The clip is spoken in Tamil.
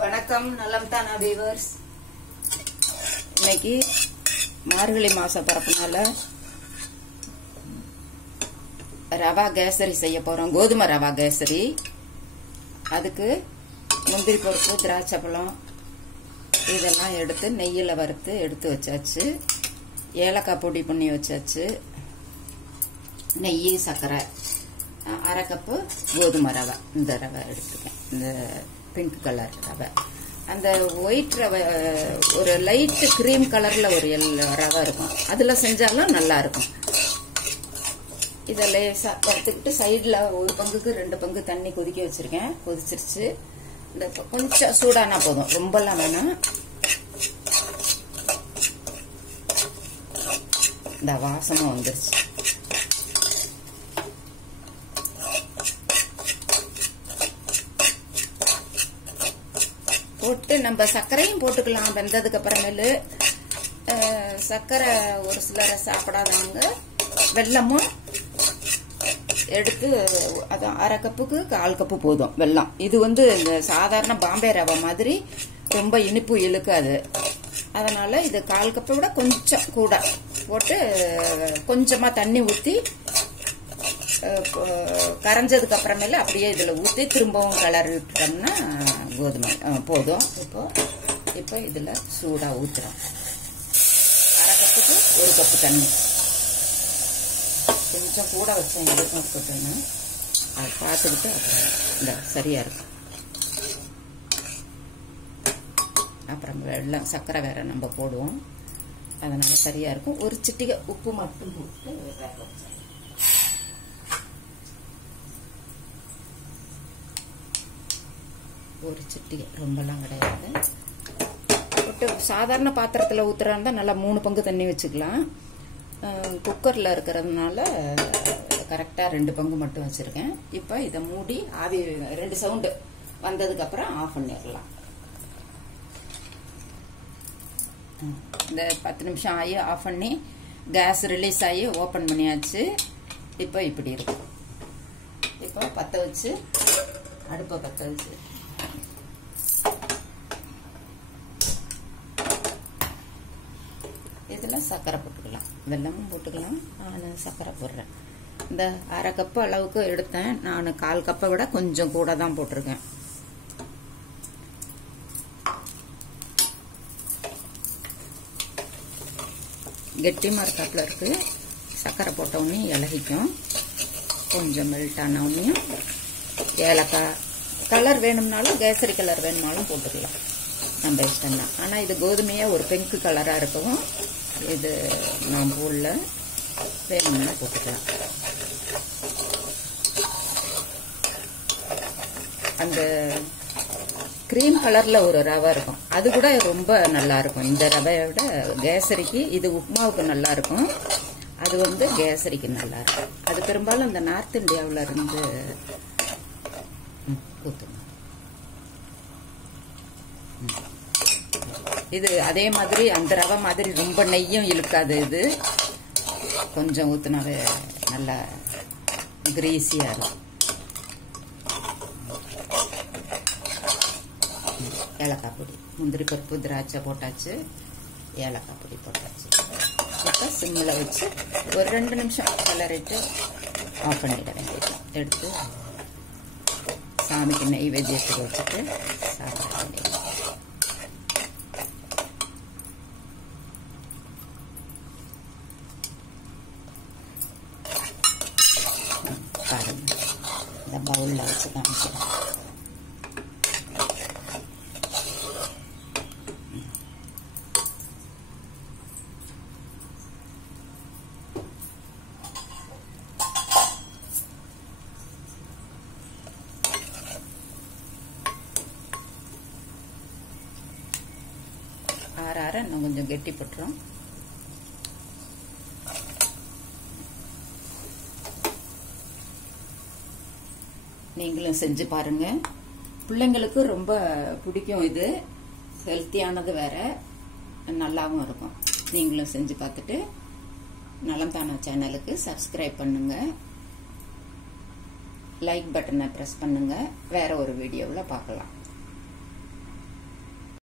வணக்கம், நலம் தானா வீவர்ஸ். இன்னைக்கு மார்கழி மாச பிறப்புனால ரவா கேசரி செய்ய போறோம். கோதுமை ரவா கேசரி. அதுக்கு முந்திரி பருப்பு, திராட்சை பழம் இதெல்லாம் எடுத்து நெய்யில் வறுத்து எடுத்து வச்சாச்சு. ஏலக்காய் பொடி பண்ணி வச்சாச்சு. நெய், சர்க்கரை, அரை கப்பு கோதுமை ரவை. இந்த ரவை எடுத்துக்கேன், இந்த பிங்க் கலர் ரவை. அந்த ஒயிட் ரவை ஒரு லைட் கிரீம் கலர்ல ஒரு ரவை இருக்கும், அதுல செஞ்சாலும் நல்லா இருக்கும். இதை லேசா வறுத்துக்கிட்டு சைட்ல ஒரு பங்குக்கு 2 பங்கு தண்ணி கொதிக்க வச்சிருக்கேன். கொதிச்சிருச்சு. இந்த கொஞ்சம் சூடானா போதும், ரொம்பலாம் வேணாம். இந்த வாசமும் வந்துருச்சு. போட்டு நம்ம சர்க்கரையும் போட்டுக்கலாம் வெந்ததுக்கு அப்புறமேலு. சர்க்கரை ஒரு சிலரை சாப்பிடாதவங்க வெல்லமும் எடுத்து, அதான் அரை கப்புக்கு 1/4 கப்பு போதும் வெல்லம். இது இந்த சாதாரண பாம்பே ரவை மாதிரி ரொம்ப இனிப்பு இழுக்காது. அதனால இது 1/4 கப்பை விட கொஞ்சம் கூட போட்டு கொஞ்சமா தண்ணி ஊற்றி கரைஞ்சதுக்கு அப்புறமேல அப்படியே இதுல ஊற்றி திரும்பவும் கிளறி விட்டுட்டோம்னா கோதுமை போதும். இப்போ இதுல சூடா ஊத்துறோம். அரை கப்புக்கு 1 கப்பு தண்ணி. கொஞ்சம் கூட வச்சேன், எதுக்கும் இருக்கட்டும்னு அதை பார்த்துக்கிட்டு இந்த சரியா இருக்கும். அப்புறம் வெல்லம், சர்க்கரை வேற நம்ம போடுவோம், அதனால சரியா இருக்கும். ஒரு சிட்டிகை உப்பு மட்டும் போட்டு வேக வச்சேன். ஒரு சிட்டிகை, ரொம்பலாம் கிடையாது. போட்டு சாதாரண பாத்திரத்தில் ஊத்துறாருந்தா நல்லா 3 பங்கு தண்ணி வச்சுக்கலாம். குக்கரில் இருக்கிறதுனால கரெக்டாக 2 பங்கு மட்டும் வச்சுருக்கேன். இப்போ இதை மூடி ஆவி 2 சவுண்டு வந்ததுக்கு அப்புறம் ஆஃப் பண்ணிடலாம். இந்த 10 நிமிஷம் ஆகி ஆஃப் பண்ணி கேஸ் ரிலீஸ் ஆகி ஓப்பன் பண்ணியாச்சு. இப்போ இப்படி இருக்கும். இப்போ பற்ற வச்சு, அடுப்பை பற்ற வச்சு இதில் சர்க்கரை போட்டுக்கலாம். வெல்லமும் போட்டுக்கலாம். நான் சர்க்கரை போடுறேன். இந்த அரை கப்பு அளவுக்கு எடுத்தேன் நான். 1/4 கப்பை விட கொஞ்சம் கூட தான் போட்டிருக்கேன். கெட்டிமா இருக்காப்புல இருக்கு. சர்க்கரை போட்ட உடனே இலகிக்கும். கொஞ்சம் மெல்ட் ஆன உடனே ஏலக்காய், கலர் வேணும்னாலும் கேசரி கலர் வேணும்னாலும் போட்டுக்கலாம், நம்ம இஷ்டம் தான். ஆனால் இது கோதுமையே ஒரு பிங்க் கலராக இருக்கவும் இது நான் போடல, வேணும்னா போட்டுக்கலாம். அந்த கிரீம் கலர்ல ஒரு ரவை இருக்கும், அது கூட ரொம்ப நல்லா இருக்கும். இந்த ரவையை விட கேசரிக்கு இது உப்புமாவுக்கு நல்லா இருக்கும். அது கேசரிக்கு நல்லா இருக்கும். அது பெரும்பாலும் இந்த நார்த் இந்தியாவில் இருந்து ஊற்றுங்க. இது அதே மாதிரி அந்த ரவை மாதிரி ரொம்ப நெய்யும் இழுக்காது. இது கொஞ்சம் ஊத்துனாவே நல்லா கிரீஸியா இருக்கும். ஏலக்காய் பொடி, முந்திரி பருப்பு, திராட்சை போட்டாச்சு, ஏலக்காய் பொடி போட்டாச்சு. இப்போ சிம்மில் வச்சு ஒரு 2 நிமிஷம் கிளறிட்டு ஆஃப் பண்ணிட வேண்டியது. எடுத்து சாமிக்கு நெய்வேத்தியத்துக்கு வச்சுட்டு சாப்பிட வேண்டியது. பாருங்க, இந்த பவுல்ல வச்சு காமிக்கிறேன். ஆற இன்னும் கொஞ்சம் கெட்டி போட்டுரும். நீங்களும் செஞ்சு பாருங்க, பிள்ளைங்களுக்கு ரொம்ப பிடிக்கும். இது ஹெல்த்தியானது வேற, நல்லாவும் இருக்கும். நீங்களும் செஞ்சு பார்த்துட்டு நலம் தானா சேனலுக்கு சப்ஸ்கிரைப் பண்ணுங்க, லைக் பட்டனை பிரஸ் பண்ணுங்க. வேற ஒரு வீடியோவில் பார்க்கலாம்.